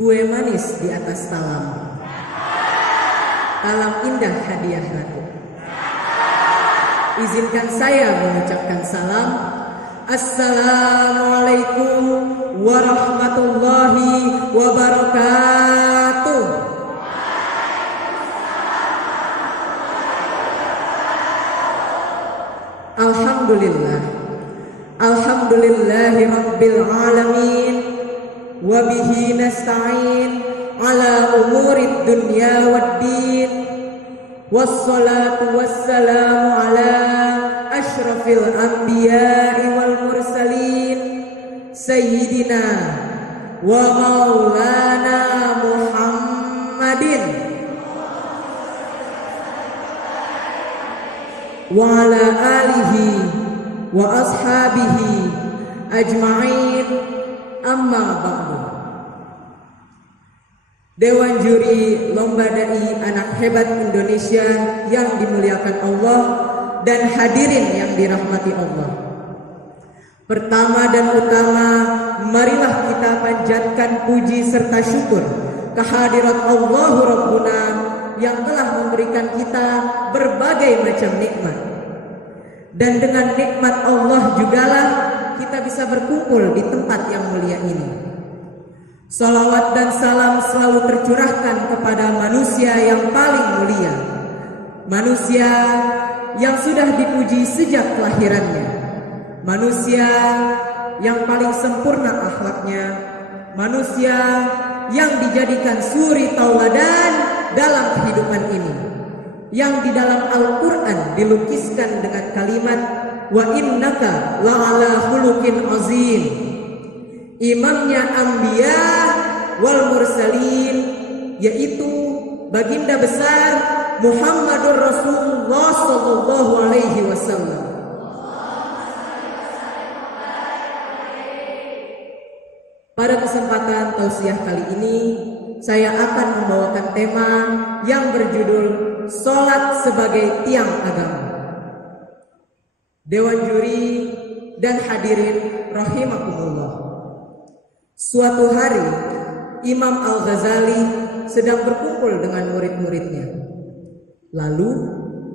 Kue manis di atas talam, talam indah hadiah ratu. Izinkan saya mengucapkan salam. Assalamualaikum warahmatullahi wabarakatuh. Alhamdulillah, alhamdulillahi rabbil alamin, wa bihi nasta'in ala umurid dunya waddin, wassalatu wassalamu ala ashrafil anbiya'i wal mursalin, sayyidina wa maulana Muhammadin wa ala alihi wa ashabihi ajma'in, amma ba'du. Dewan Juri Lomba Dai Anak Hebat Indonesia yang dimuliakan Allah dan hadirin yang dirahmati Allah. Pertama dan utama, marilah kita panjatkan puji serta syukur kehadirat Allah Rabbuna yang telah memberikan kita berbagai macam nikmat. Dan dengan nikmat Allah jugalah kita bisa berkumpul di tempat yang mulia ini. Salawat dan salam selalu tercurahkan kepada manusia yang paling mulia, manusia yang sudah dipuji sejak kelahirannya, manusia yang paling sempurna akhlaknya, manusia yang dijadikan suri tauladan dalam kehidupan ini, yang di dalam Al-Quran dilukiskan dengan kalimat wa innaka la'ala khuluqin azim. Imamnya Anbiya wal Mursalin, yaitu baginda besar Muhammadur Rasulullah sallallahu alaihi wasallam. Pada kesempatan tausiah kali ini, saya akan membawakan tema yang berjudul Salat sebagai tiang agama. Dewan juri dan hadirin rahimakumullah. Suatu hari, Imam Al-Ghazali sedang berkumpul dengan murid-muridnya. Lalu,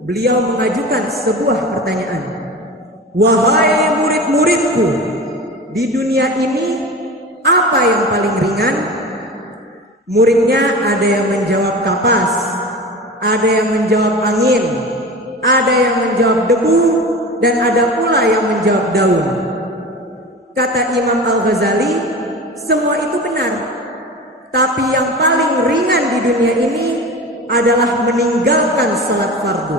beliau mengajukan sebuah pertanyaan. Wahai murid-muridku, di dunia ini apa yang paling ringan? Muridnya ada yang menjawab kapas, ada yang menjawab angin, ada yang menjawab debu, dan ada pula yang menjawab daun. Kata Imam Al-Ghazali, semua itu benar, tapi yang paling ringan di dunia ini adalah meninggalkan salat fardu.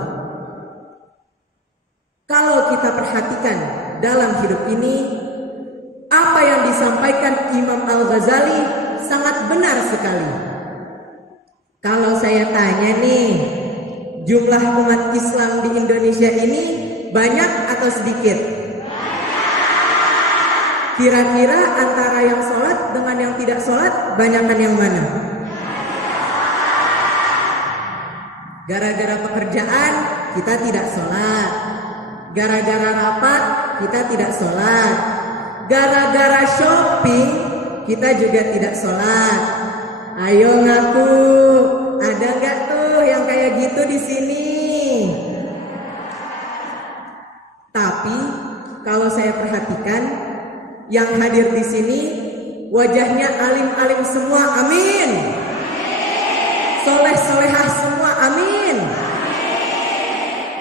Kalau kita perhatikan dalam hidup ini, apa yang disampaikan Imam Al-Ghazali sangat benar sekali. Kalau saya tanya nih, jumlah umat Islam di Indonesia ini banyak atau sedikit? Kira-kira antara yang sholat dengan yang tidak sholat, banyakan yang mana? Gara-gara pekerjaan, kita tidak sholat. Gara-gara rapat, kita tidak sholat. Gara-gara shopping, kita juga tidak sholat. Ayo ngaku, ada nggak tuh yang kayak gitu di sini? Tapi kalau saya perhatikan, yang hadir di sini wajahnya alim-alim semua, amin. Soleh-solehah semua, amin.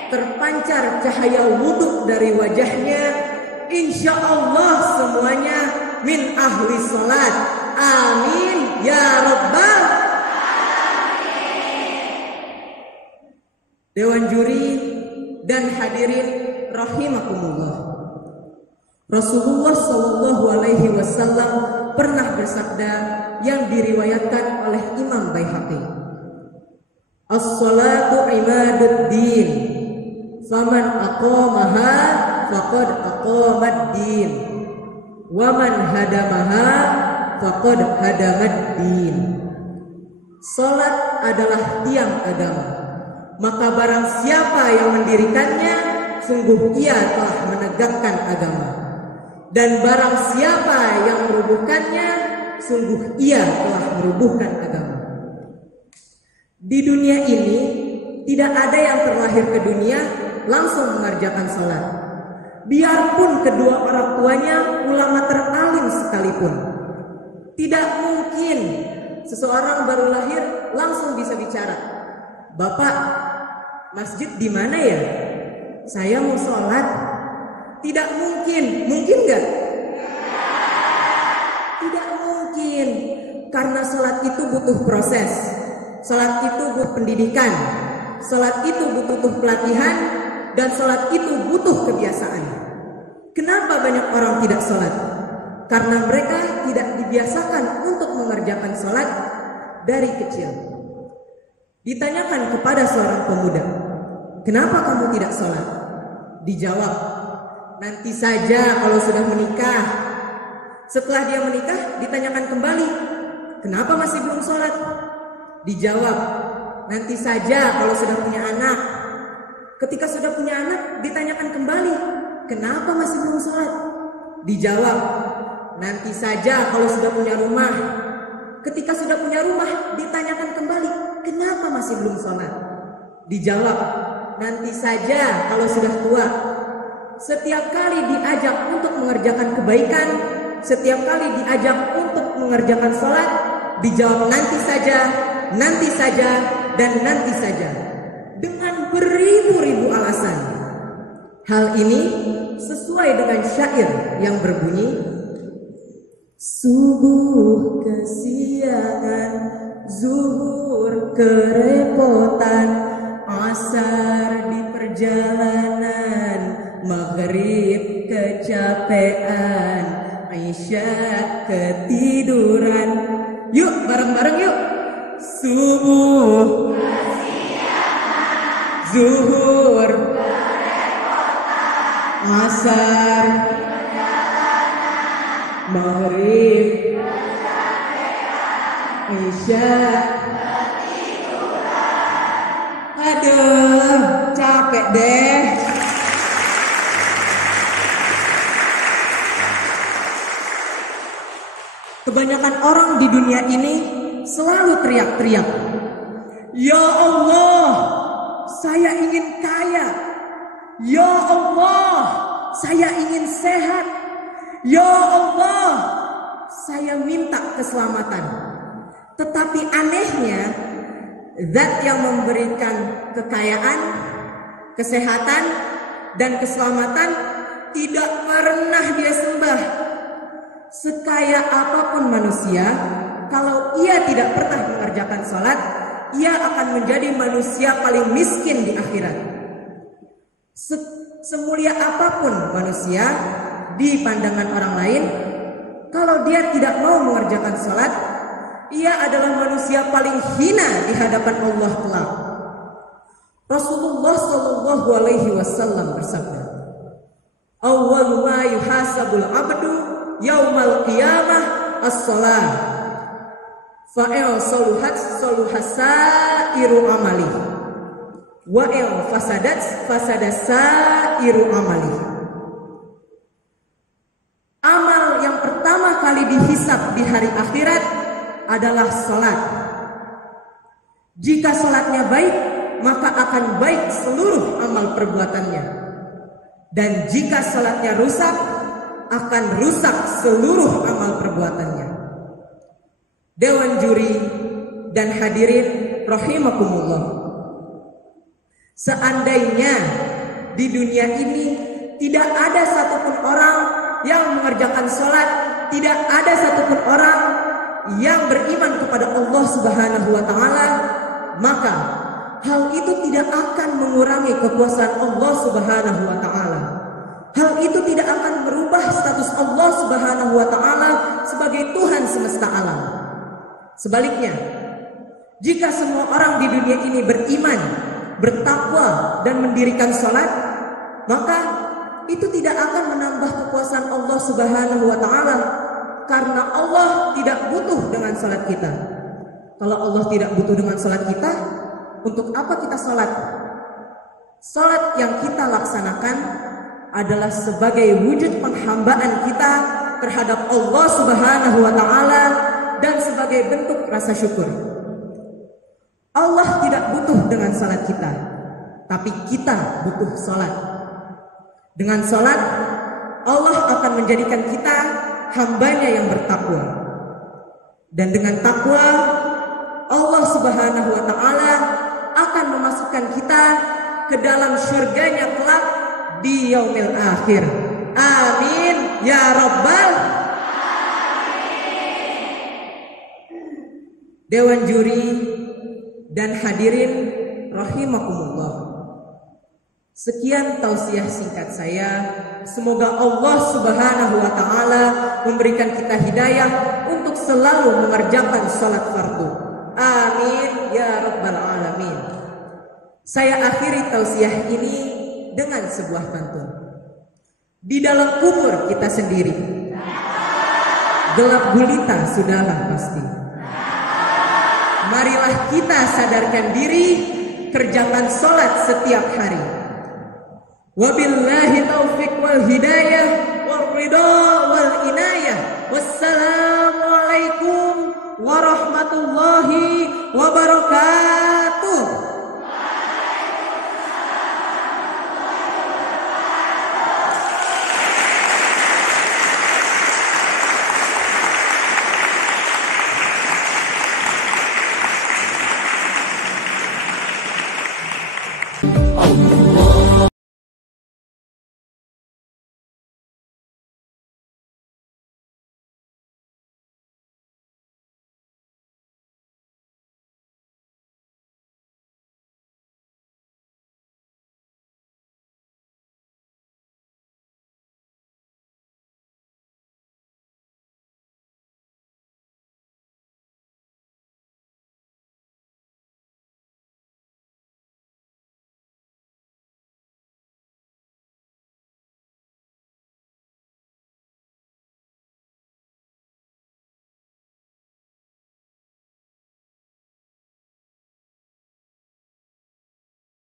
Terpancar cahaya wudhu dari wajahnya, insya Allah semuanya min ahli salat, amin ya rabbal alamin. Dewan juri dan hadirin rahimakumullah. Rasulullah sallallahu alaihi wasallam pernah bersabda yang diriwayatkan oleh Imam Baihaqi. As-salatu imaduddin, faman aqamaha faqad aqamad-din, wa man hadamaha faqad hadamad-din. Salat adalah tiang agama, maka barang siapa yang mendirikannya, sungguh ia telah menegakkan agama. Dan barang siapa yang merubuhkannya, sungguh ia telah merubuhkan agama. Di dunia ini tidak ada yang terlahir ke dunia langsung mengerjakan sholat. Biarpun kedua orang tuanya ulama teralim sekalipun, tidak mungkin seseorang baru lahir langsung bisa bicara, "Bapak, masjid di mana ya? Saya mau sholat." Tidak mungkin. Mungkin nggak? Tidak mungkin. Karena sholat itu butuh proses. Sholat itu butuh pendidikan. Sholat itu butuh pelatihan. Dan sholat itu butuh kebiasaan. Kenapa banyak orang tidak sholat? Karena mereka tidak dibiasakan untuk mengerjakan sholat dari kecil. Ditanyakan kepada seorang pemuda, "Kenapa kamu tidak sholat?" Dijawab, "Nanti saja kalau sudah menikah." Setelah dia menikah, ditanyakan kembali, "Kenapa masih belum sholat?" Dijawab, "Nanti saja kalau sudah punya anak." Ketika sudah punya anak, ditanyakan kembali, "Kenapa masih belum sholat?" Dijawab, "Nanti saja kalau sudah punya rumah." Ketika sudah punya rumah, ditanyakan kembali, "Kenapa masih belum sholat?" Dijawab, "Nanti saja kalau sudah tua." Setiap kali diajak untuk mengerjakan kebaikan, setiap kali diajak untuk mengerjakan sholat, dijawab nanti saja, dan nanti saja. Dengan beribu-ribu alasan. Hal ini sesuai dengan syair yang berbunyi, "Subuh kesiangan, zuhur kerepotan, asar di perjalanan, maghrib kecapean, isya ketiduran." Yuk bareng-bareng yuk. Subuh kesiangan, zuhur kerepotan, asar di perjalanan, maghrib kecapean, isya ketiduran. Aduh, capek deh. Kebanyakan orang di dunia ini selalu teriak-teriak, "Ya Allah, saya ingin kaya. Ya Allah, saya ingin sehat. Ya Allah, saya minta keselamatan." Tetapi anehnya, zat yang memberikan kekayaan, kesehatan, dan keselamatan tidak pernah dia sembah. Sekaya apapun manusia, kalau ia tidak pernah mengerjakan sholat, ia akan menjadi manusia paling miskin di akhirat. Semulia apapun manusia di pandangan orang lain, kalau dia tidak mau mengerjakan sholat, ia adalah manusia paling hina di hadapan Allah kelak. Rasulullah Shallallahu Alaihi Wasallam bersabda, "Awwalu ma yuhasabul abdu yaumal qiyamah as-shalah, fa'il saluhat saluhasairu amali, wa'il fasadat fasadasairu amali." Amal yang pertama kali dihisab di hari akhirat adalah sholat. Jika sholatnya baik, maka akan baik seluruh amal perbuatannya. Dan jika sholatnya rusak, akan rusak seluruh amal perbuatannya. Dewan juri dan hadirin rahimakumullah, seandainya di dunia ini tidak ada satupun orang yang mengerjakan sholat, tidak ada satupun orang yang beriman kepada Allah Subhanahu wa Ta'ala, maka hal itu tidak akan mengurangi kekuasaan Allah Subhanahu wa Ta'ala. Hal itu tidak akan merubah status Allah Subhanahu wa Ta'ala sebagai Tuhan semesta alam. Sebaliknya, jika semua orang di dunia ini beriman, bertakwa, dan mendirikan sholat, maka itu tidak akan menambah kekuasaan Allah Subhanahu wa Ta'ala, karena Allah tidak butuh dengan sholat kita. Kalau Allah tidak butuh dengan sholat kita, untuk apa kita sholat? Sholat yang kita laksanakan adalah sebagai wujud penghambaan kita terhadap Allah Subhanahu wa taala dan sebagai bentuk rasa syukur. Allah tidak butuh dengan salat kita, tapi kita butuh salat. Dengan salat, Allah akan menjadikan kita hambanya yang bertakwa. Dan dengan takwa, Allah Subhanahu wa taala akan memasukkan kita ke dalam surganya kelak di yaumil akhir. Amin ya rabbal. Dewan juri dan hadirin rahimakumullah. Sekian tausiah singkat saya. Semoga Allah Subhanahu wa taala memberikan kita hidayah untuk selalu mengerjakan salat fardu. Amin ya rabbal alamin. Saya akhiri tausiah ini dengan sebuah pantun. Di dalam kubur kita sendiri, gelap gulita sudahlah pasti. Marilah kita sadarkan diri, kerjakan salat setiap hari. Wabillahi taufiq wal hidayah wal ridha wal inayah. Wassalamualaikum warahmatullahi wabarakatuh.